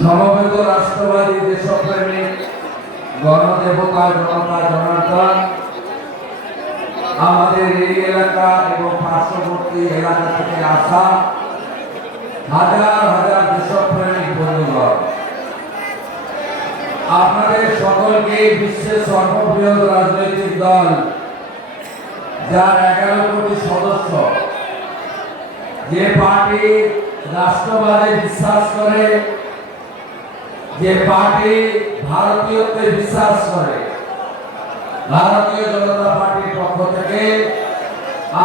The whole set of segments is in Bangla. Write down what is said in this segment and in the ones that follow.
সমবেত রাষ্ট্রবাদী দেশপ্রেমিক গণদেবতা জনতা জনার্দন আমাদের এই এলাকা এবং পার্শ্ববর্তী এলাকা থেকে আসা হাজার হাজার দেশপ্রেমিক বন্ধুগণ, আপনাদের সকলকে বিশ্বের সর্ববৃহৎ রাজনৈতিক দল যার 11 কোটি সদস্য, যে পার্টি রাষ্ট্রবাদে বিশ্বাস করে, যে পার্টি ভারতীয়ত্বে বিশ্বাস করে, ভারতীয় জনতা পার্টির পক্ষ থেকে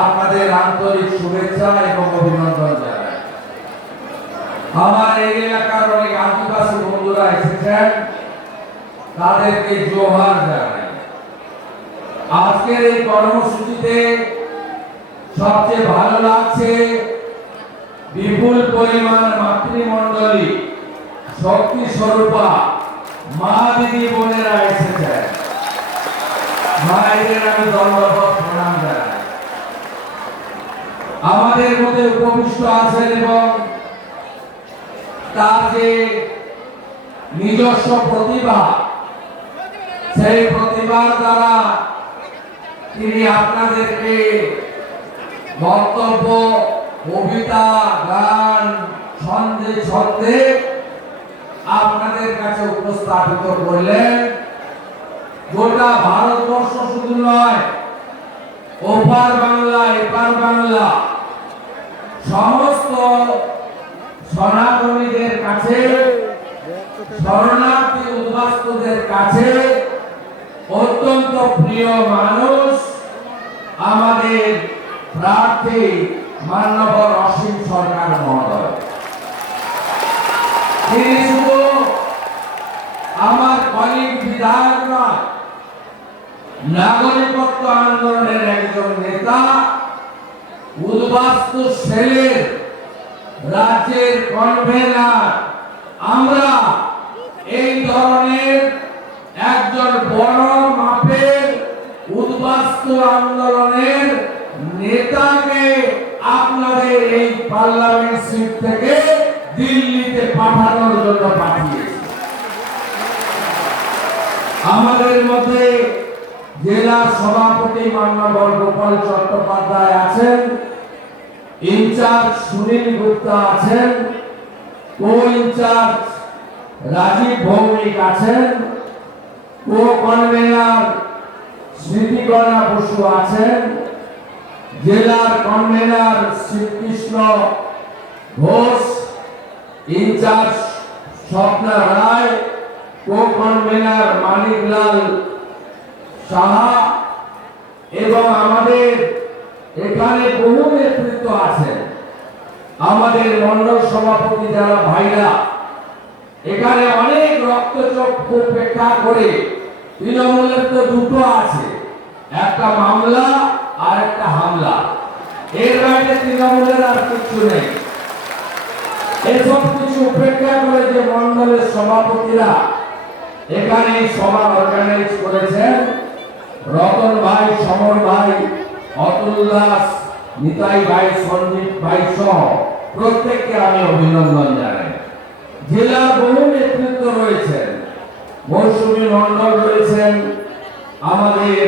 আপনাদের আন্তরিক শুভেচ্ছা এবং অভিনন্দন জানাই। আমার এই এলাকার অনেক আদিবাসী বন্ধুরা এসেছেন, তাদেরকে জোহার জানাই। আজকের এই কর্মসূচিতে সবচেয়ে ভালো লাগছে বিপুল পরিমাণ মাতৃমণ্ডলী, শক্তি স্বরূপা মা দিদি বোনেরা এসেছেন। মায়েদের আমি দণ্ডবত প্রণাম জানাই। আমাদের মধ্যে উপবিষ্ট আছেন এবং তার যে নিজস্ব প্রতিভা, সেই প্রতিভার দ্বারা তিনি আপনাদেরকে বক্তব্য, কবিতা, গান, ছন্দে আপনাদের কাছে উপস্থাপিত করলেন। গোটা ভারতবর্ষ শুধু নয়, ওপার বাংলা এপার বাংলা সমস্ত সনাতনীদের কাছে, শরণার্থী উদ্বাস্তুদের কাছে অত্যন্ত প্রিয় মানুষ আমাদের প্রার্থী মাননীয় অসীম সরকার মহোদয়। তিনি শুধু আমার কলিগ বিধায়ক নয়, নাগরিকত্ব আন্দোলনের একজন নেতা, উদ্বাস্তু সেলের রাজ্যের কনভেনার। আমরা এই ধরনের একজন বড় মাপের উদ্বাস্তু আন্দোলনের নেতাকে আপনাদের এই পার্লামেন্ট সিট থেকে দিল্লিতে পাঠানোর জন্য পাঠিয়েছি। আমাদের মধ্যে জেলা সভাপতি মাননীয় গোপাল চট্টোপাধ্যায় আছেন, ইনচার্জ সুনীল গুপ্তা আছেন, কো ইনচার্জ রাজীব ভৌমিক আছেন, কো কনভেনার স্মৃতিকণা বসু আছেন, জেলার কনভেনার শ্রীকৃষ্ণ ঘোষ, ইনচার্জ স্বপ্না রায়, কো কনভেনার মানিকলাল সাহা এবং আমাদের এখানে বহু নেতৃত্ব আছেন। আমাদের মন্ডল সভাপতি যারা ভাইরা, এখানে অনেক রক্তচক্ষু উপেক্ষা করে, তৃণমূলের তো দুটো আছে, একটা মামলা আর একটা হামলা, এর বাইরে তৃণমূলের আর কিছু নেই। এসব কিছু উপেক্ষা করে যে মন্ডলের সভাপতিরা এখানে সভা অর্গানাইজ করেছেন, রতন ভাই, সমর ভাই, অতুল দাস, নিতাই ভাই, সঞ্জীব ভাই সহ প্রত্যেককে আমি অভিনন্দন জানাই। জেলার বহু নেতৃত্ব রয়েছেন, মৌসুমী মন্ডল রয়েছেন, আমাদের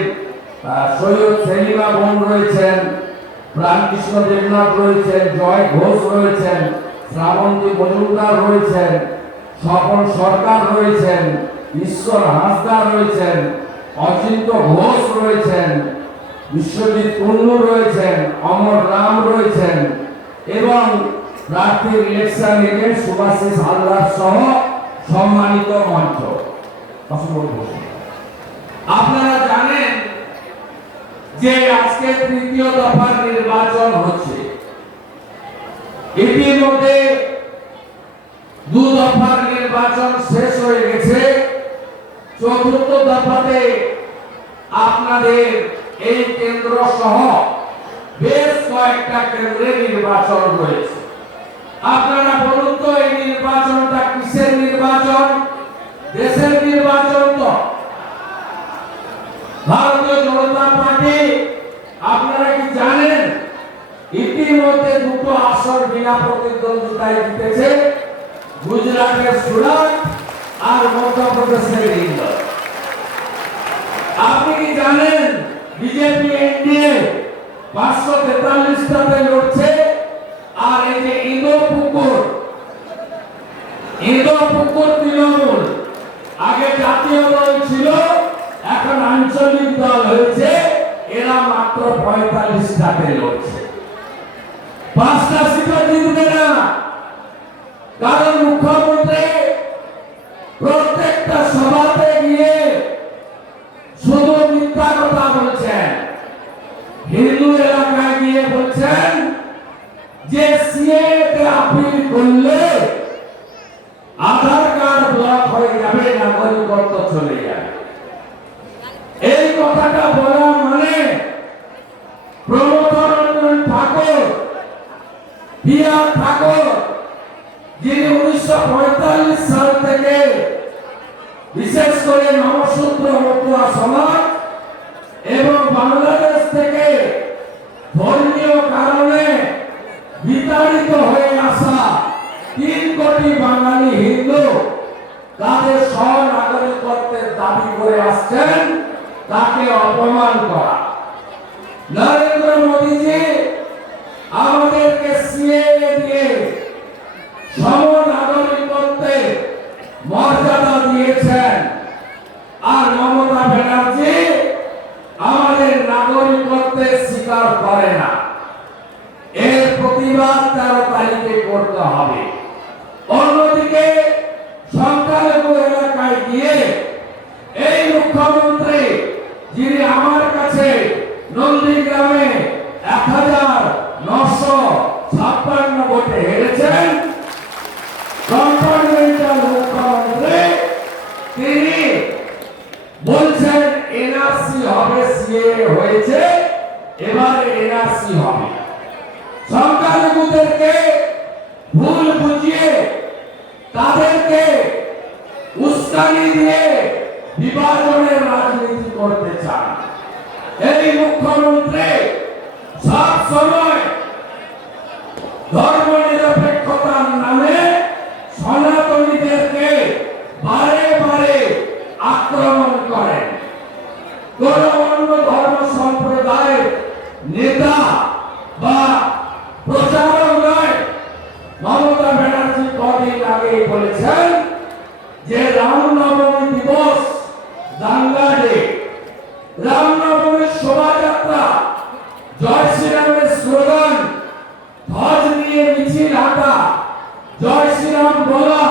সৈয়দ সেলিমা বোন রয়েছেন, প্রাণকৃষ্ণ দেবনাথ রয়েছেন, জয় ঘোষ রয়েছেন, শ্রাবন্তী মজুমদার রয়েছেন, স্বপন সরকার রয়েছেন, ঈশ্বর হাঁসদা রয়েছেন, অচিন্ত ঘোষ রয়েছেন, বিশ্বজিৎ কুন্ডু রয়েছেন, অমর রাম রয়েছেন এবং প্রার্থীর ইলেকশন এজেন্ট সুভাষিস হালদার সহ সম্মানিত মঞ্চ। আপনারা জানেন যে আজকে তৃতীয় দফার নির্বাচন হচ্ছে। ইতিমধ্যে 2 দফার নির্বাচন শেষ হয়ে গেছে। চতুর্থ দফাতে আপনাদের এই কেন্দ্র সহ বেশ কয়েকটা কেন্দ্রে নির্বাচন রয়েছে। আপনারা বলুন তো, এই নির্বাচনটা কিসের নির্বাচন? দেশের নির্বাচন তো। ভারতীয় জনতা পার্টি, আপনারা কি জানেন ইতিমধ্যে 2টো আসন বিনা প্রতিদ্বন্দ্বিতায় জিতেছে? গুজরাটের সুরাট আর মধ্যপ্রদেশের ইন্দোর। আপনি কি জানেন বিজেপি এনডিএ 543টাতে লড়ছে, আর এই যে ইন্দোপুকুর তৃণমূল আগে জাতীয় দল ছিল, এখন আঞ্চলিক দল হয়েছে, এরা মাত্র 45টাতে লড়ছে। 5টা সিটও জিতবে না, কারণ মুখ্যমন্ত্রী প্রত্যেকটা সভাতে গিয়ে শুধু মিথ্যা কথা বলছেন। হিন্দু এলাকায় গিয়ে বলছেন যে সিএতে আপিল করলে আধার কার্ড ব্লক হয়ে যাবে, নাগরিকত্ব চলে যাবে। এই কথাটা বলা মানে প্রমোদ রঞ্জন ঠাকুর, বিআর ঠাকুর, যিনি 1945 সাল থেকে বিশেষ করে নমশূদ্র মতুয়া সমাজ এবং বাংলাদেশ থেকে ধর্মীয় কারণে বিতাড়িত হয়ে আসা 3 কোটি বাঙালি হিন্দু তাদের স্ব-নাগরিকত্বের দাবি করে আসছেন, তাকে অপমান করা। নরেন্দ্র মোদীজি আমাদেরকে সিএএ দিয়ে সমনাগরিকত্বের মর্যাদা দিয়েছেন, আর মমতা ব্যানার্জি আমাদের নাগরিকত্বের স্বীকার করে না। এর প্রতিবাদ 13 তারিখে করতে হবে। অন্যদিকে সংখ্যালঘু এলাকায় গিয়ে এই মুখ্যমন্ত্রী, যিনি আমার কাছে নন্দীগ্রামে 1956 ভোটে হেরেছেন, কনফারেন্সিয়াল মুখ্যমন্ত্রী, তিনি বলছেন এনআরসি হবে, সিএএ হয়েছে, এবারে এনআরসি হবে। সংখ্যালঘুদেরকে ভুল বুঝিয়ে তাদেরকে উস্কানি দিয়ে বিভাজনের রাজনীতি করতে চান। এই মুখ্যমন্ত্রী সব সময় ধর্ম নিরপেক্ষতার নামে সনাতনীদেরকে বারে বারে আক্রমণ করেন। কোন অন্য ধর্ম সম্প্রদায়ের নেতা বা প্রচারক নয়। মমতা ব্যানার্জি কদিন আগে বলেছেন যে রামনবমী দিবস দাঙ্গা ডে, রামনবমীর শোভাযাত্রা, জয় শ্রীরামের স্লোগান, ধ্বজ নিয়ে মিছিল হাঁটা, জয় শ্রীরাম বলা,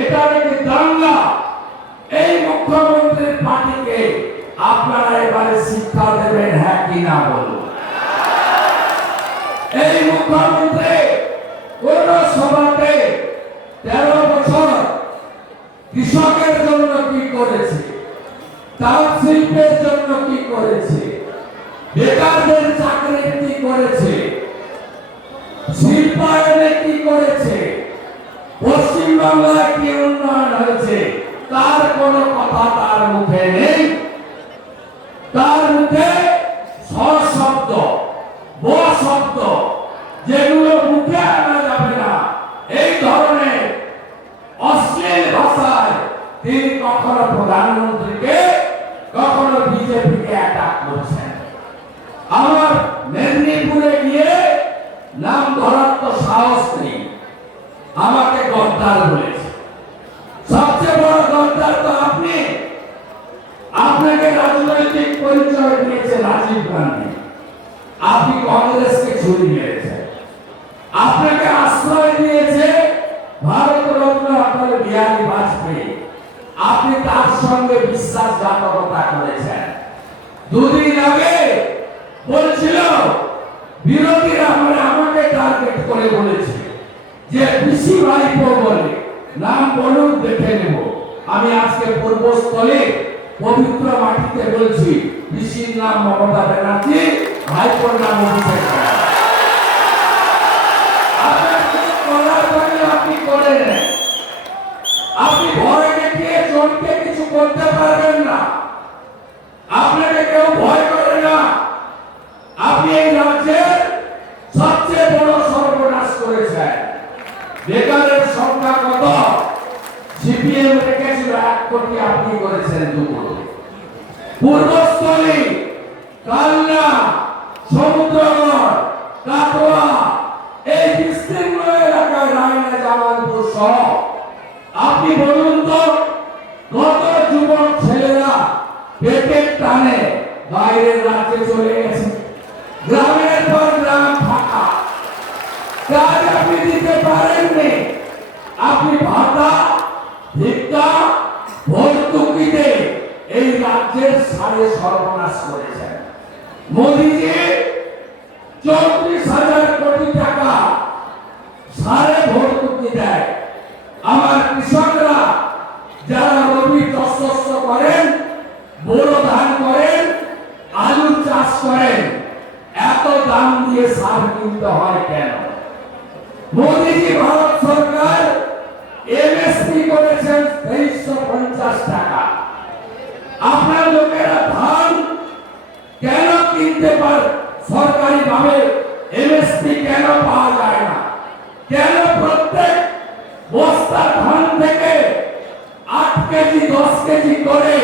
এটা নাকি দাঙ্গা। এই মুখ্যমন্ত্রীর পার্টিকে আপনারা এবারে শিক্ষা দেবেন, হ্যাঁ কি না বলুন। এই মুখ্যমন্ত্রী কোন সভাতে 13 বছর কৃষকের জন্য কি করেছে, তাঁত শিল্পের জন্য কি করেছে, বেকারদের চাকরি কি করেছে, শিল্পায়নে কি করেছে, পশ্চিমবাংলায় কি উন্নয়ন হয়েছে, তার কোনো কথা তার মুখে নেই। তার মুখে শব্দ, শব্দ, যেগুলো মুখে আনা যাবে না, এই ধরনের অশ্লীল ভাষায় তিনি কখনো প্রধানমন্ত্রীকে, কখনো বিজেপিকে অ্যাটাক করছেন। আমার মেদিনীপুরে গিয়ে নাম ধরার তো সাহস নেই, আমাকে গদ্দার বলেছে। সবচেয়ে বড় গদ্দার তো আপনি। আপনাকে রাজনৈতিক পরিচয় দিয়েছে রাজীব গান্ধী, আপনি কংগ্রেসকে ছুরি মেরেছেন। আপনাকে আশ্রয় দিয়েছে ভারত রত্ন অটল বিহারী বাজপেয়ী, আপনি তার সঙ্গে বিশ্বাসঘাতকতা করেছেন। দুদিন আগে বলছিল বিরোধীরা, মানে আমাকে টার্গেট করে বলেছে যে পিসি ভাইপো বলে, নাম বলুন দেখে নেব। আমি আজকে পূর্বস্থলে পবিত্র মাটিতে বলছি, পিসির নাম মমতা ব্যানার্জি, ভাইপোর নাম অভিষেক ব্যানার্জি। আপনার কিছু করার জন্য আপনি করে নেন। আপনি ভয় দেখিয়ে জনকে কিছু করতে পারবেন না, আপনাকে কেউ ভয় করে না। আপনি এই রাজ্যের সবচেয়ে বড় সর্বনাশ করেছেন। বেকারের সংখ্যা কত? কোটি আপনি করেছেন 2 কোটি। পূর্বস্থলী, কালনা, সমুদ্রগড়, কাটোয়া, এই বিস্তীর্ণ এলাকায় রায়না জামালপুর সহ আপনি বলুন তো, কত যুবক ছেলেরা পেটের টানে বাইরের রাজ্যে চলে গেছে। গ্রামের পর গ্রাম ফাঁকা, কাজ আপনি দিতে পারেননি। আপনি ভাতা, ভিক্ষা, ভর্তুকিতে এই রাজ্যের সাড়ে সর্বনাশ করেছেন। মোদীজি 34,000 কোটি টাকা সাড়ে ভর্তুকি দেয়। আমার কৃষকরা যারা রবি শস্য করেন, বোরো ধান করেন, আলু চাষ করেন, এত দাম দিয়ে সার কিনতে হয় কেন? মোদীজি ভারত সরকার এমএসপি করেছেন 2350 টাকা। আপনার লোকেরা ধান কেন কিনতে পারে? সরকারি ভাবে এমএসপি কেন পাওয়া যায় না? কেন প্রত্যেক বস্তা ধান থেকে 8 কেজি 10 কেজি করে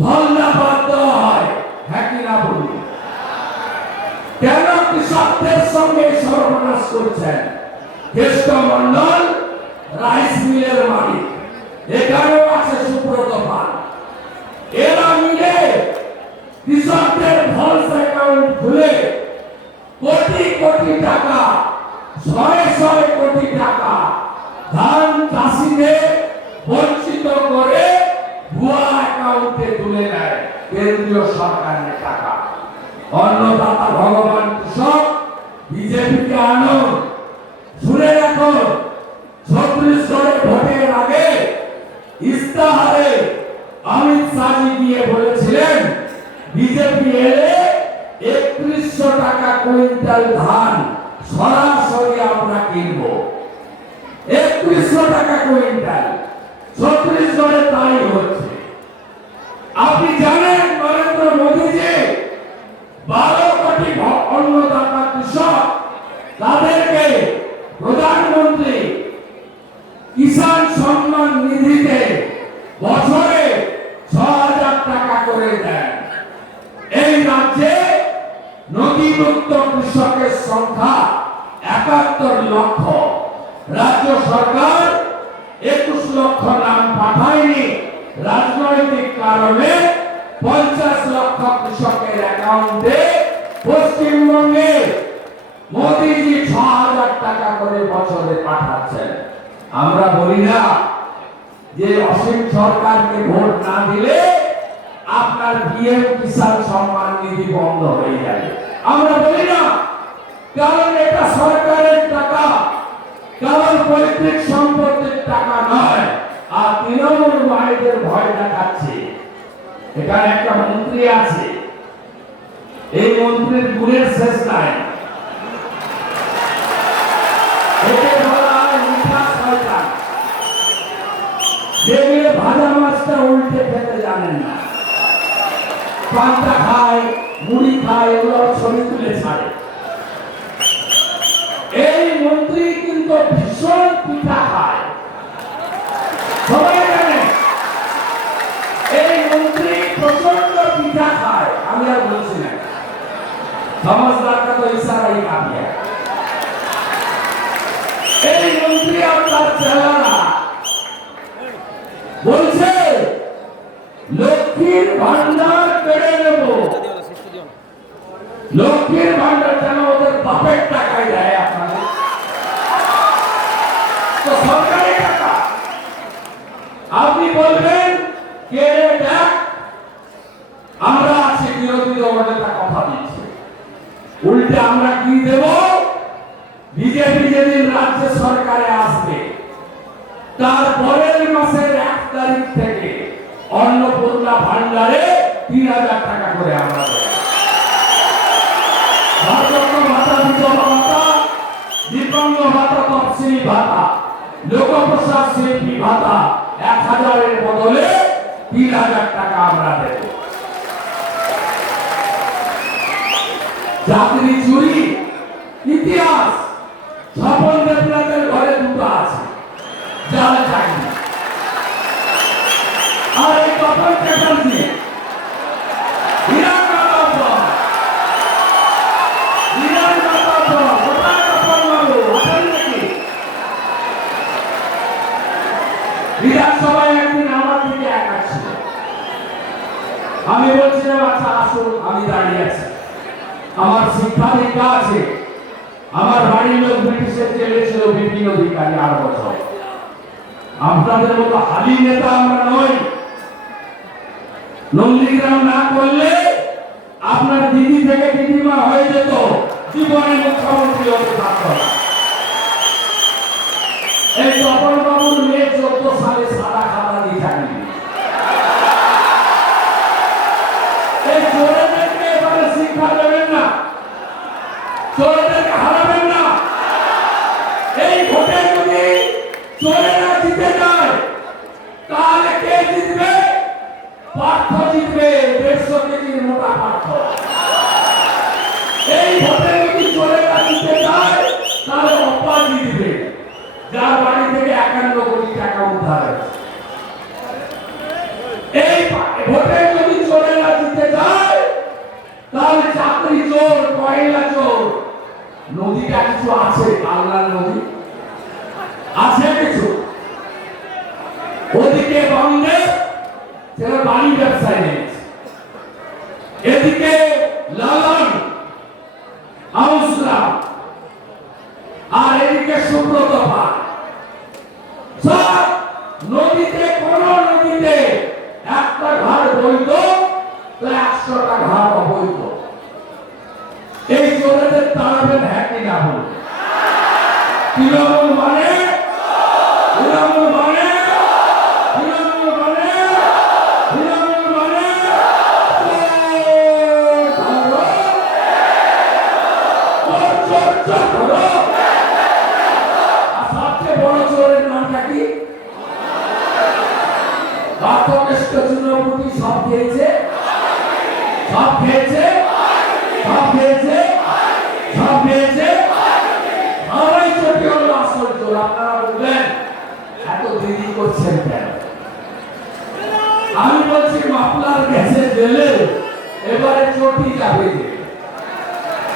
ধন্না বাদ দেওয়া হয়? হ্যাঁ কি না বলুন? কেন কৃষকদের সঙ্গে সর্বনাশ করছেন? কেষ্টমন্ডল রাইস মিলের মালিক, এখানেও আছে সুব্রত পাল, এরা মিলে কৃষকদের ফলস অ্যাকাউন্ট খুলে কোটি কোটি টাকা, 600 কোটি টাকা ধান চাষিদের বঞ্চিত করে ভুয়া অ্যাকাউন্টে তুলে নেয় কেন্দ্রীয় সরকারের টাকা। অন্নদাতা ভগবান কৃষক বিজেপিকে আনুন। শুনে রাখুন, ছত্রিশগড়ে ভোটের আগে ইস্তাহারে অমিত শাহজি দিয়ে বলেছিলেন বিজেপি এলে 3100 টাকা কুইন্টাল ধান সরাসরি আমরা কিনব। 3100 টাকা কুইন্টাল ছত্রিশগড়ে তাই হচ্ছে। আপনি জানেন নরেন্দ্র মোদীজি 12 কোটি অন্নদাতা কৃষক, তাদেরকে প্রধানমন্ত্রী কিষাণ সম্মান নিধিতে বছরে 6000 টাকা করে দেন। এই রাজ্যে নথিভুক্ত কৃষকের সংখ্যা 71 লক্ষ। রাজ্য সরকার 21 লক্ষ নাম পাঠায়নি। রাজনৈতিক কারণে 50 লক্ষ কৃষকের অ্যাকাউন্টে পশ্চিমবঙ্গে মোদীজি 6000 টাকা করে বছরে পাঠাচ্ছেন। আমরা বলি না যে অসীম সরকারকে ভোট না দিলে আপনার পিএম কিষাণ সম্মান নিধি বন্ধ হয়ে যাবে। আমরা বলি না, কারণ এটা সরকারের টাকা, কারণ পৈতৃক সম্পত্তির টাকা নয়। আর তৃণমূল মায়েদের ভয় দেখাচ্ছে। এখানে একটা মন্ত্রী আছে, এই মন্ত্রীর গুণের শেষ নাই। একে বলা হয় মিঠা শয়তান। যেগুলো ভাজা মাছটা উল্টে খেতে জানেন না, পান্তা খায়, মুড়ি খায়, ওগুলো ছবি তুলে ছাড়ে। এই মন্ত্রী কিন্তু ভীষণ পিঠা খায়, সবাই জানে। এই মন্ত্রী প্রচন্ড পিঠা খায়। আমি আর বলছি না, সমঝদারটা তো ইশারাই কাফি है। এই মন্ত্রী আর তার চেলারা বলছে লক্ষ্মীর ভান্ডার কেড়ে নেব। লক্ষ্মীর ভান্ডার যেন ওদের বাপের টাকায় দেয় আপনাদের, তো সরকারি টাকা। আপনি বলবেন কেড়ে দেখ, আমরা আছি, বিরোধী দলনেতা কথা দিচ্ছে। উল্টে আমরা কি দেব? বিজেপি যেদিন রাজ্য সরকারে আসবে তার পরের মাসের 1 তারিখ থেকে অন্নপূর্ণা ভান্ডারে 3000 টাকা করে আমরা দেব। বার্ধক্য ভাতা, বিধবা ভাতা, দিব্যাঙ্গ ভাতা, তফসিলি ভাতা, লোকপ্রসাদ শিল্পী ভাতা 1000-এর বদলে 3000 টাকা আমরা দেব। চাকরি চুরি ইতিহাস, স্বপন দেবনাথের ঘরে দুটো আছে, জাল চাকরি। বলছিলাম আচ্ছা আসুন, আমি দাঁড়িয়ে আছি, আমার শিক্ষা দীক্ষা আছে, আমার বাড়ির লোক ব্রিটিশের জেলে ছিল বিভিন্ন অধিকারী 8 বছর। আপনাদের মতো হালি নেতা আমরা নই। নন্দীগ্রাম না করলে আপনার দিদি থেকে দিদিমা হয়ে যেত, জীবনে মুখ্যমন্ত্রী হতে পারত না। এই তপন বাবুর মেয়ে 14 সালে সাদা খাতা দিয়ে চাকরি। এই চোরেদেরকে এবারে শিক্ষা দেবেন না, চোরেদেরকে হারাবেন না। এই ভোটে যদি চোরেরা জিতে যায় তাহলে কে জিতবে? পার্থ জিতবে, 150 কেজির মোটা পার্থ। এই ভোটে যদি চোরেরা জিতে যায় তাহলে অপ্পা জিতবে, যার বাড়ি থেকে 51 কোটি টাকা উদ্ধার হয়েছে। এই ভোটে যদি চোরেরা জিতে যায় তাহলে চাকরি চোর, কয়লা চোর। নদীটা কিছু আছে, আল্লাহর নদী আছে কিছু। ওদিকে বন্ধে যারা বাড়ি ব্যবসায় নেমেছে, এদিকে লালন আউসরা, আর এদিকে সুব্রত পাল। সব নদীতে, কোন নদীতে একটা ঘাট বৈধ তো 100টা ঘাট অবৈধ। এই চোরেদের তাড়াবেন হ্যাঁ কি না বলুন? তৃণমূল মানে তৃণমূল মানে তৃণমূল মানে তৃণমূল মানে চোর চোর ধরো। আর সবচেয়ে বড় চোরের নামটা কি? বাতকেষ্ট চূর্ণপতি। সব খেয়েছে, সব খেয়েছে, সব খেয়েছে, সব খেয়েছে। সবাই চটি হলো আসল চোর। আপনারা বলবেন এত দেরি করছেন কেন? আমি বলছি মাফলার গেছে জেলে, এবারে চটি যাবে যে।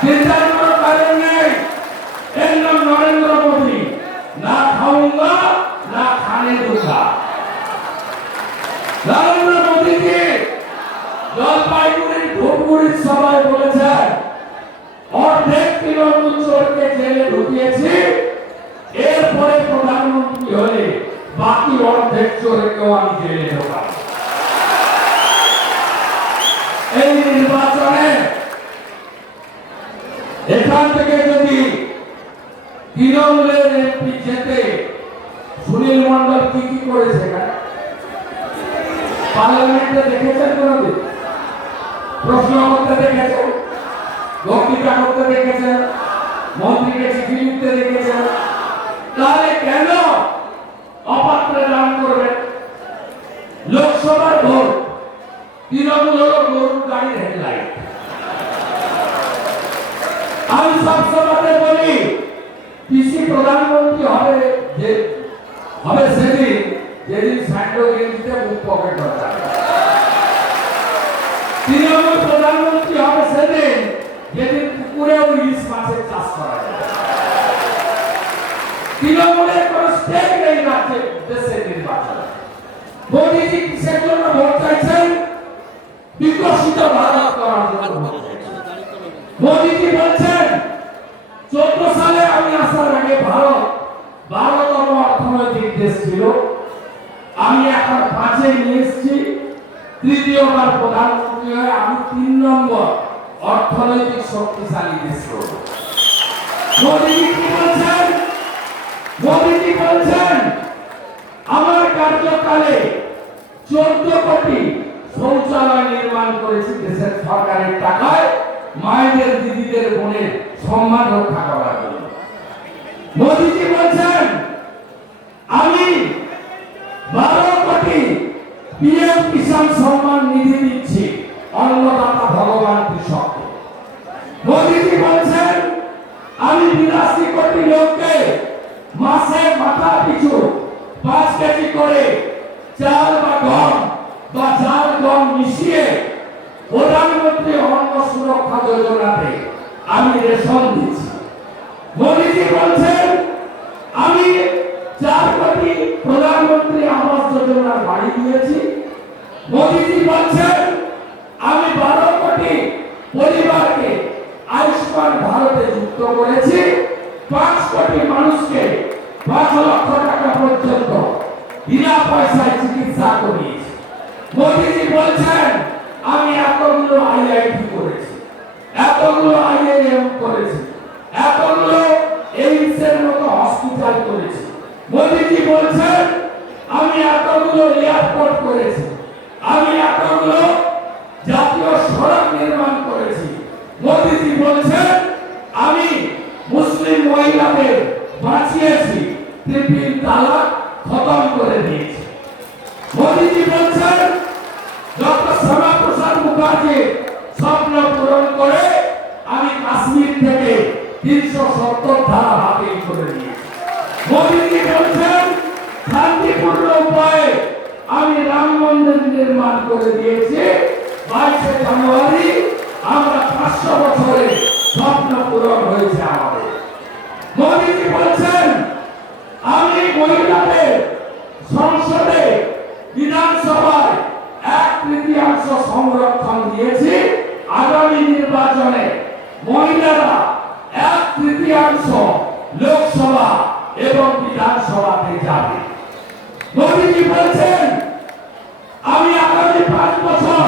চিন্তার কোনো কারণ নেই। এর নাম নরেন্দ্র মোদী। না খাউঙ্গা না খানে दूंगा। নরেন্দ্র মোদীকে জলপাইগুড়ির ধূপগুড়ির সবাই বলেছেন অর্ধেক তৃণমূল চোরকে জেলে ঢুকিয়েছি, এরপরে প্রধানমন্ত্রী হলে বাকি অর্ধেক চোরকেও আমি জেলে ঢোকাবো। এই নির্বাচনে এখান থেকে যদি তৃণমূলের এমপি জেতে, সুনীল মন্ডল কি কি করেছে পার্লামেন্টে দেখেছেন? কোনদিন প্রশ্ন করতে দেখেছেন, বক্তৃতা করতে দেখেছেন, মন্ত্রীকে চিঠি লিখতে দেখেছেন? তাহলে কেন অপাত্রে দান করবেন? লোকসভার ভোট, তৃণমূল হলো গরুর গাড়ির হেডলাইট। আমি সবসময় বলি পিসি প্রধানমন্ত্রী হবে যে হবে সেদিন যেদিন স্যান্ডো গেঞ্জিতে মুখ পকেট ধরা। তৃণমূল প্রধানমন্ত্রী হবে সেদিন যেদিন পুকুরেও ইলিশ মাছের চাষ করা যায়। তৃণমূলের কোন স্টেক নেই রাজ্যে, দেশের নির্বাচন। মোদীজি কিসের জন্য ভোট চাইছেন? বিকশিত ভারত করার জন্য। মোদীজি বলছেন 14 সালে আমি আসার আগে ভারত 12তম অর্থনৈতিক দেশ ছিল, আমি এখন 5-এ নিয়ে এসেছি। তৃতীয়বার প্রধানমন্ত্রী হয়ে আমি 3 নম্বর অর্থনৈতিক শক্তিশালী দেশ করব। মোদীজি কি বলছেন? মোদীজি বলছেন আমার কার্যকালে 14 কোটি শৌচালয় নির্মাণ করেছি দেশের সরকারের টাকায়, মায়েদের, দিদিদের, বোনের সম্মান রক্ষা করার জন্য। মোদীজি বলছেন আমি 12 কোটি পিএম কিষাণ সম্মান নিধি দিচ্ছি অন্নদাতা ভগবান কৃষককে। মোদীজি বলছেন আমি 82 কোটি লোককে মাসে মাথা পিছু 5 কেজি করে চাল বা গম বা চাল গম মিশিয়ে প্রধানমন্ত্রী অন্ন সুরক্ষা যোজনাতে আমি রেশন দিচ্ছি। মোদীজি বলছেন আমি 4 কোটি প্রধানমন্ত্রী আবাস যোজনার বাড়ি দিয়েছি। মোদীজি বলছেন 5 লক্ষ টাকা পর্যন্ত বিনা পয়সায় চিকিৎসা করিয়েছি। মোদিজি বলছেন আমি এতগুলো আইআইটি করেছি, এতগুলো আইআইএম করেছি, এতগুলো এইমসের মতো হসপিটাল করেছি। মোদিজি বলছেন আমি এতগুলো এয়ারপোর্ট করেছি, আমি এতগুলো জাতীয় সড়ক নির্মাণ করেছি। মোদিজি বলছেন আমি মুসলিম মহিলাদের বাঁচিয়েছি, ট্রিপল তালাক খতম করে দিয়েছি। মোদিজি বলছেন ডক্টর শ্যামাপ্রসাদ মুখার্জি স্বপ্ন পূরণ করে আমি কাশ্মীর থেকে 370 ধারা বাতিল করে দিয়েছি। মোদিজি বলছেন শান্তিপূর্ণ উপায়ে আমি রাম মন্দির নির্মাণ করে দিয়েছি। 22শে জানুয়ারি আমরা 500 বছরে স্বপ্ন পূরণ হয়েছে আমাদের। মোদিজি বলছেন আমি মহিলাদের সংসদে বিধানসভায় 1/3 সংরক্ষণ দিয়েছি। আগামী নির্বাচনে মহিলারা 1/3 লোকসভা এবং বিধানসভাতে যাবে। মোদিজি বলছেন আমি আগামী 5 বছর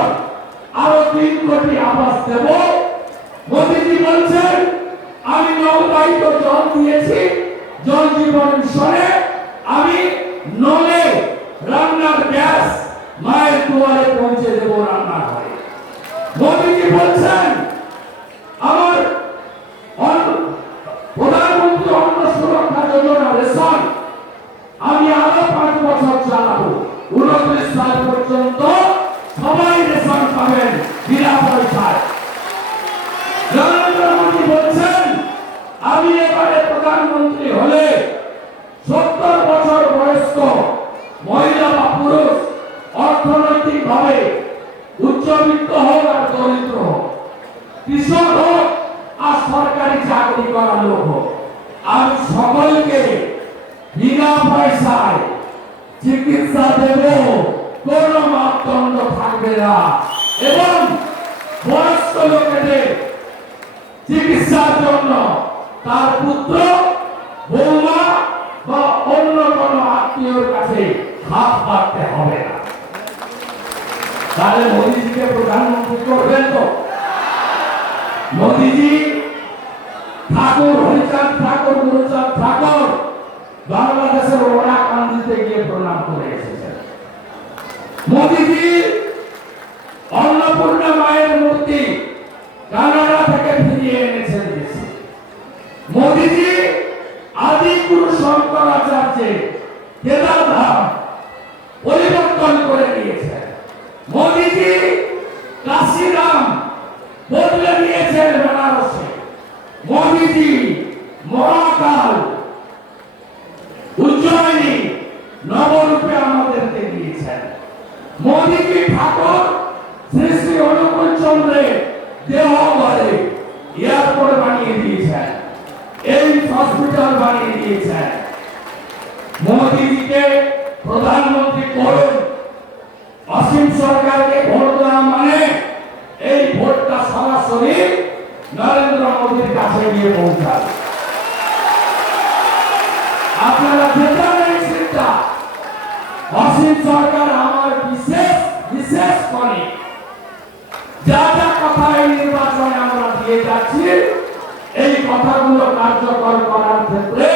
আরো 3 কোটি আবাস দেব। মোদিজি বলছেন আমি নলবাহিত জল দিয়েছি, জল জীবন মিশনে আমি নলে রান্নার গ্যাস মায়ের দুয়ারে পৌঁছে দেব রান্না করে। মোদিজি বলছেন আমার প্রধানমন্ত্রী অন্ন সুরক্ষা যোজনা রেশন আমি আরো 5 বছর চালাবো। 29 সাল পর্যন্ত সবাই রেশন পাবেন বিনা পয়সায়। নরেন্দ্র মোদী বলছেন আমি এবারে প্রধানমন্ত্রী হলে 70 বছর বয়স্ক মহিলা বা পুরুষ অর্থনৈতিক ভাবে উচ্চবিত্ত হোক আর দরিদ্র হোক, কৃষক হোক আর সরকারি চাকরি করা লোক হোক, আমি সকলকে বিনা পয়সায় চিকিৎসা দেব, কোন মাপদণ্ড থাকবে না। এবং বয়স্ক লোকেদের চিকিৎসার জন্য তার পুত্র, বৌমা বা অন্য কোন আত্মীয়র কাছে হাত পাততে হবে না। তাহলে মোদিজিকে প্রধানমন্ত্রী করবেন তো? মোদিজি ঠাকুর হরিচাঁদ ঠাকুর, গুরুচাঁদ ঠাকুর বাংলাদেশের ওরাকান্দিতে গিয়ে প্রণাম করে এসেছেন। মোদিজি অন্নপূর্ণা মায়ের মূর্তি কানাডা থেকে ফিরিয়ে এনেছেন দেশে। মোদিজি আদি গুরু শঙ্করাচার্যের কেদারধাম পরিবর্তন করে দিয়েছেন। মোদিজি কাশীরাম বদলে দিয়েছেন বেনারসে। মোদিজি মহাকাল উজ্জয়িনী নবরূপে আমাদেরকে দিয়েছেন। মোদিজি ঠাকুর শ্রী শ্রী অনুকূল চন্দ্রের দেওঘরে এয়ারপোর্ট বানিয়ে দিয়েছেন, এই হসপিটাল বানিয়ে দিয়েছেন। মোদিজিকে প্রধানমন্ত্রী করুন। অসীম সরকারকে ভোট দেওয়া মানে এই ভোটটা সরাসরি নরেন্দ্র মোদীর কাছে গিয়ে পৌঁছাবে। আপনারা যেতেন এই চিন্তা। অসীম সরকার আমার বিশেষ করে যা যা কথা এই নির্বাচনে আমরা দিয়ে যাচ্ছি, এই কথাগুলো কার্যকর করার ক্ষেত্রে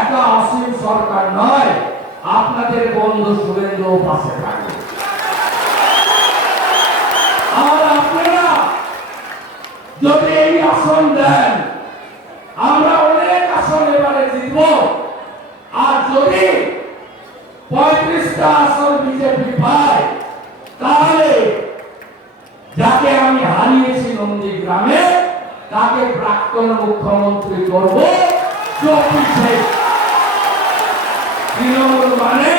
একা অসীম সরকার নয়, আপনাদের বন্ধু শুভেন্দু পাশে থাকবে। আর আপনারা যদি এই আসন দেন, আমরা অনেক আসন এবারে জিতব। আর যদি 35টা আসন বিজেপি পায়, তাহলে যাকে আমি হারিয়েছি নন্দীগ্রামে তাকে প্রাক্তন মুখ্যমন্ত্রী করব। 24-এ তৃণমূল মানে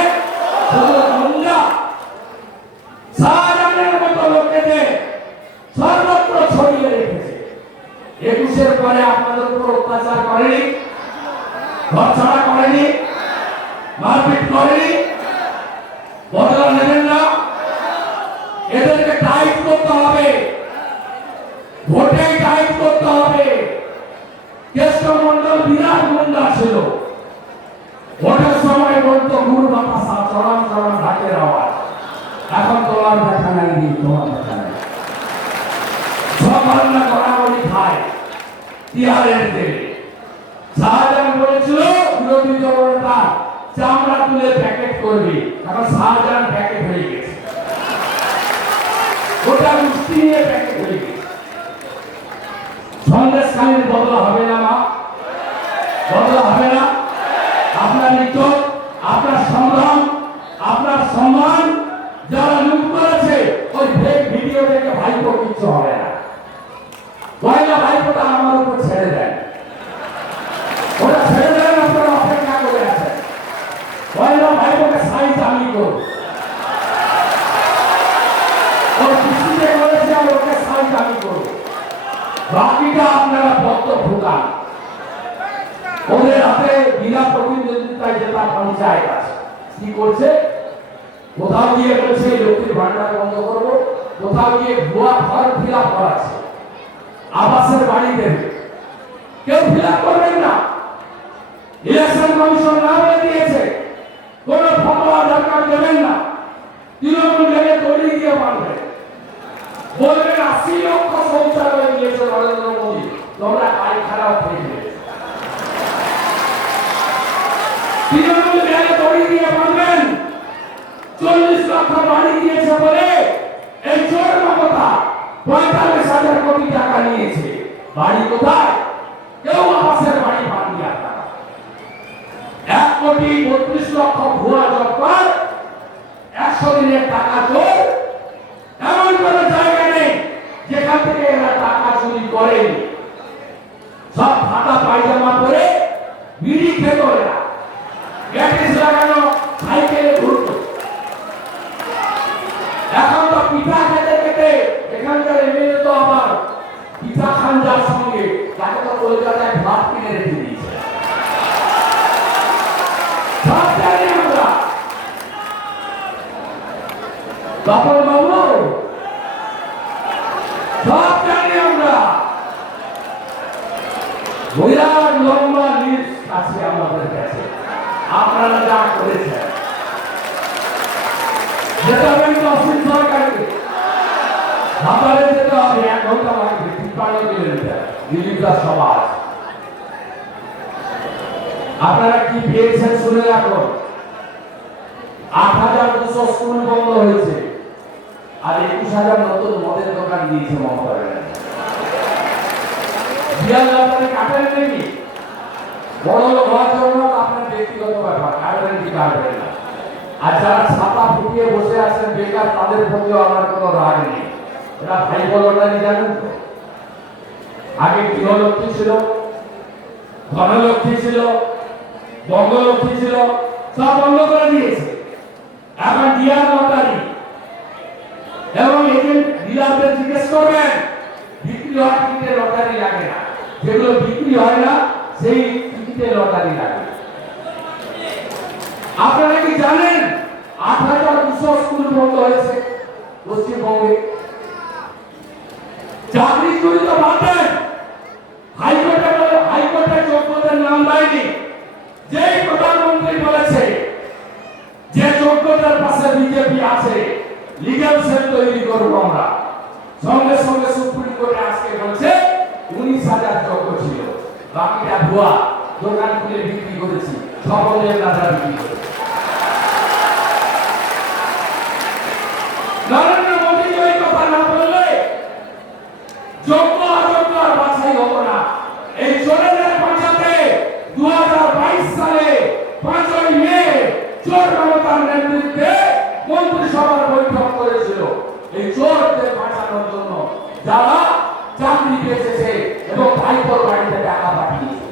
শুধু গুন্ডা, শাহজাহানের মতো লোকেদের সর্বত্র ছড়িয়ে রেখেছে। 21-এর পরে আপনাদের উপর অত্যাচার করেনি, ঘরছাড়া করেনি, মারপিট করেনি, বদলা নেবেন না। এদেরকে টাইট করতে হবে, ভোটে টাইট করতে হবে। কেষ্ট মন্ডল বিরাট গুন্ডা ছিল, সরাম সরাম ঢাকের আওয়াজ। এখন তোমার দেখা নাই, তোমার দেখা নাই। সব রান্না গড়াগড়ি খায় তিয়ারের তেলে। শাহজাহান বলেছিল বিরোধী দলনেতা চামড়া তুলে প্যাকেট করবি, এখন শাহজাহান প্যাকেট হয়ে গেছে, গোটা মুষ্টি নিয়ে প্যাকেট হয়ে গেছে। সন্দেশখালীর বদলা হবে না মা, বদলা হবে না। আপনার ইজ্জত, আপনার সংগ্রাম, আপনার সম্মান যারা লুট করেছে, ওই ফেক ভিডিও দেখে ভাইপো কিচ্ছু হবে না। পয়লা ভাইপোটা আমার উপর ছেড়ে দেন, ওটা ছেড়ে দেন, আপনারা অপেক্ষা করে আছেন। পয়লা ভাইপোকে সাইজ আমি করব, ওর কৃষিতে করেছে, ওকে সাইজ আমি করব। বাকিটা আপনারা পত্র ঢুকান। ওদের হাতে বিনা প্রতিদ্বন্দ্বিতায় জেতা পঞ্চায়েত আছে। কি করছে? কোথাও গিয়ে বলছে লক্ষ্মীর ভান্ডার বন্ধ করবো, কোথাও গিয়ে ভুয়া ফর্ম ফিল আপ করাচ্ছে, আবাসের বাড়ি দেবে, কেউ ফিল আপ করবেন না। ইলেকশন কমিশন না বলে দিয়েছে কোন ফটো আধার কার্ড দেবেন না। তৃণমূল ভেবে তৈরি দিয়ে পারবে, বলবেন 80 লক্ষ শৌচালয় দিয়েছে নরেন্দ্র মোদী, তোমরা পায়খানাও খেয়ে। তৃণমূল ভেবে তৈরি দিয়ে পারবেন 40 লক্ষ বাড়ি দিয়েছে বলে এই চোর মমতা 45,000 কোটি টাকা নিয়েছে। বাড়ি কোথায়? কেউ আবাসের বাড়ি পাননি আপনারা। 1,32,00,000 ভুয়া জব কার্ড, 100 দিনের টাকা চোর। এমন কোন জায়গা নেই যেখান থেকে এরা টাকা চুরি করেনি। সব ফাটা পায়জামা পরে বিড়ি খেত, এরা গ্যাটিস লাগানো সাইকেলে ঘুরতো। এখন তো পিঠা খেতে খেতে এখানকার এমএলএ তো আবার পিঠা খান যার সঙ্গে, তাকে তো কলকাতায় ভাত কিনে রেখে দিয়েছে। সব জানি আমরা। বাপন বাবু, সব জানি আমরা। বিরাট লম্বা লিস্ট আছে আমাদের কাছে, আপনারা যা করেছেন। যেতাবেন তো অসিত সরকারকে ভাতারে যেতে হবে, 1 ঘন্টা লাগবে, 53 কিলোমিটার দিলীপদার সভা। আপনারা কি পেয়েছেন শুনে রাখুন। 8,200 স্কুল বন্ধ হয়েছে, আর 21,000 নতুন মদের দোকান দিয়েছে মমতা ব্যানার্জি। বিয়াল আপনারা কাটেন নাকি? বড় লোক হওয়ার জন্য আপনার ব্যক্তিগত ব্যাপার, কাটবেন কি কাটবেন না। আর যারা ছাতা ফুটিয়ে বসে আছেন বেকার, তাদের প্রতিও আমার কোনো রাগ নেই। এরা ভাই বলটাই জানেন তো। আগে গৃহলক্ষ্মী ছিল, ধনলক্ষ্মী ছিল, বঙ্গলক্ষ্মী ছিল, সব বন্ধ করে দিয়েছে। এখন ডিয়ার লটারি এবং এজেন্ট ডিলারদের জিজ্ঞেস করবেন, বিক্রি হওয়া টিকিটে লটারি লাগে না, যেগুলো বিক্রি হয় না সেই টিকিটে লটারি লাগে। আপনারা কি জানেন 8,200 স্কুল বন্ধ হয়েছে পশ্চিমবঙ্গে? চাকরি চুরি তো বাঁধেন, হাইকোর্টে যোগ্যদের নাম দেয়নি। যেই প্রধানমন্ত্রী বলেছে যে যোগ্যতার পাশে বিজেপি আছে, লিগ্যাল সেল তৈরি করবো আমরা, সঙ্গে সঙ্গে সুপ্রিম কোর্টে আজকে বলছে 19,000 যোগ্য ছিল, বাকিটা ভুয়া, দোকান খুলে বিক্রি করেছি, সকলের রাজা বিক্রি করেছি। নরেন্দ্র মোদী এই কথা না বললে যোগ্য অযোগ্য আর বাছাই হতো না। এই চোরেদের বাঁচাতে 2022 সালে 5ই মে চোর মমতার নেতৃত্বে মন্ত্রিসভার বৈঠক করেছিল এই চোরদের বাঁচানোর জন্য, যারা চাকরি পেয়েছে এবং ভাইপোর বাড়িতে টাকা পাঠিয়েছে।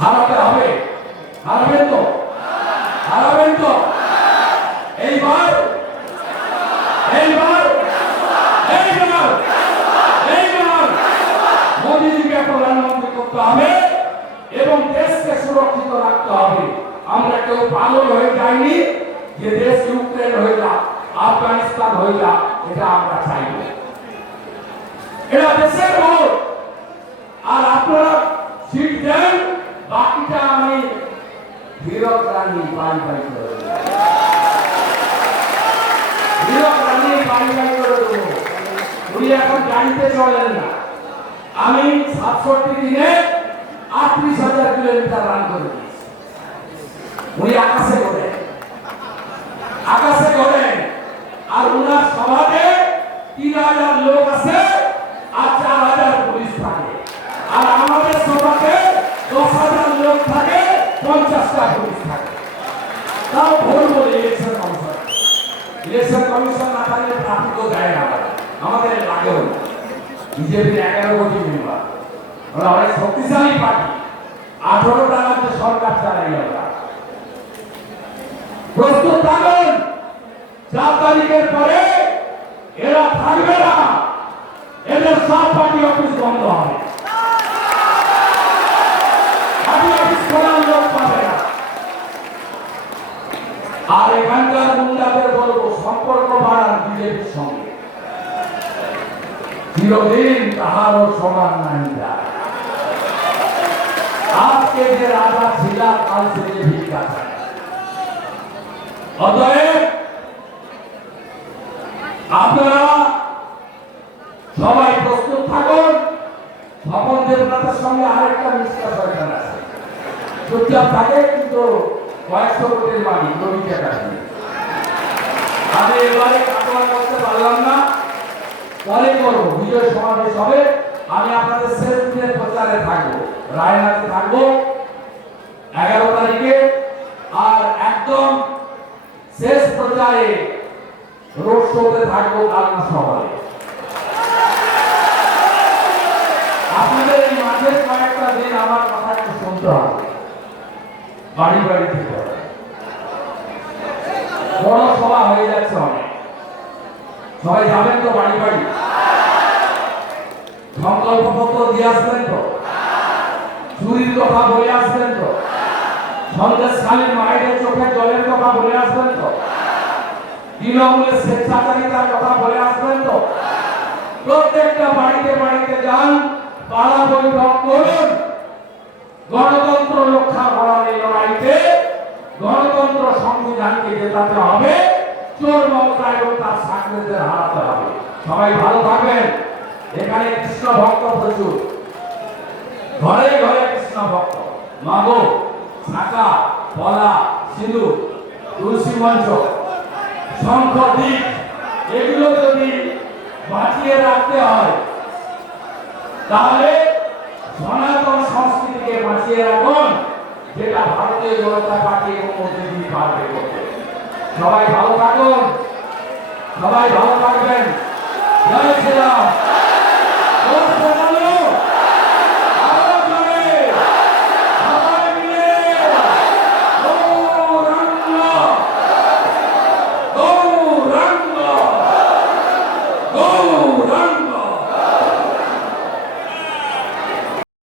হারাতে হবে, হারাবেন তো, হারাবেন তো। এইবার এইবার এইবার এইবার মোদীজিকে প্রধানমন্ত্রী করতে হবে এবং দেশকে সুরক্ষিত রাখতে হবে। আমরা কেউ পাগল হয়ে যাইনি যে দেশ ইউক্রেন হয়ে যা, আফগানিস্তান হয়ে যা, এটা আমরা চাই না। এটা দেশের ভোট, আর আপনারা সিট দেন, বাকিটা আমি হীরক রানী বাড়ি বাড়ি করে দেবো। হীরক রানী বাড়ি বাড়ি করে দেবো। উনি এখন গাড়িতে চলেন না। আমি 67 দিনে 38,000 কিলোমিটার রান করে দিয়েছি। উনি আকাশে ঘোরেন, আকাশে ঘোরেন। আর উনার সভাতে 3,000 লোক আছে আর 4,000 পুলিশ থাকে। আর আমাদের সভাতে 10,000 লোক থাকে, 50টা পুলিশ থাকে। তাও ভুল বলে ইলেকশন কমিশন। ইলেকশন কমিশন না থাকলে ট্রাফিকও দেয় না, আমাদের লাগেও না। বিজেপির 11 কোটি মেম্বার, আমরা অনেক শক্তিশালী পার্টি। 18টা রাজ্যে সরকার চালাই আমরা। প্রস্তুত থাকুন, 4 তারিখের পরে এরা থাকবে না, এদের সব পার্টি অফিস বন্ধ হবে, পার্টি অফিস খোলার লোক পাবে না। আর এখানকার গুন্ডাদের বলবো, সম্পর্ক বাড়ান বিজেপির সঙ্গে, চিরদিন তাহারও সমান নাই। আজকে যে রাজা ছিল, কাল থেকে ভিক্ষা চায়। অতএব আপনারা সবাই প্রস্তুত থাকুন। স্বপন দেবনাথের সঙ্গে আরেকটা মিস্টার শয়তান আছে, চুপচাপ থাকে কিন্তু কয়েকশো কোটির মালিক, রবি চ্যাটার্জি। আমি এবারে কাটোয়া করতে পারলাম না, পরে করবো, বিজয় সমাবেশ হবে। আমি আপনাদের শেষ দিনের প্রচারে থাকবো, রায়নাতে থাকবো 11 তারিখে। আর একদম শেষ প্রচারে রোড শোতে থাকবো কালনা শহরে। আপনাদের এই মাঝের কয়েকটা দিন আমার কথা একটু শুনতে হবে, বাড়ি বাড়ি থেকে বড় সভা হয়ে যাচ্ছে অনেক। সবাই যাবেন তো বাড়ি বাড়ি? সংকল্পপত্র দিয়ে আসবেন তো? চুরির কথা বলে আসবেন তো? সন্দেশখালীর মায়ের চোখে জলের কথা বলে আসবেন তো? তৃণমূলের স্বেচ্ছাচারিতার কথা বলে আসবেন তো? প্রত্যেকটা বাড়িতে বাড়িতে যান, পাড়া বৈঠক করুন। গণতন্ত্র রক্ষা করার এই লড়াইতে গণতন্ত্র সংবিধানকে জেতাতে হবে, চোর মমতা এবং তার সাকরেদের হারাতে হবে। সবাই ভালো থাকবেন। এখানে কৃষ্ণ ভক্ত প্রচুর, ঘরে ঘরে কৃষ্ণ ভক্ত। মাগো, শাঁখা, পলা, সিঁদুর, তুলসী মঞ্চ, শঙ্খ, দ্বীপ, এগুলো যদি বাঁচিয়ে রাখতে হয় তাহলে সনাতন সংস্কৃতিকে বাঁচিয়ে রাখুন, যেটা ভারতীয় জনতা পার্টি এবং মোদী পারবে করতে। সবাই ভালো থাকুন, সবাই ভালো থাকবেন। জয় শ্রীরাম।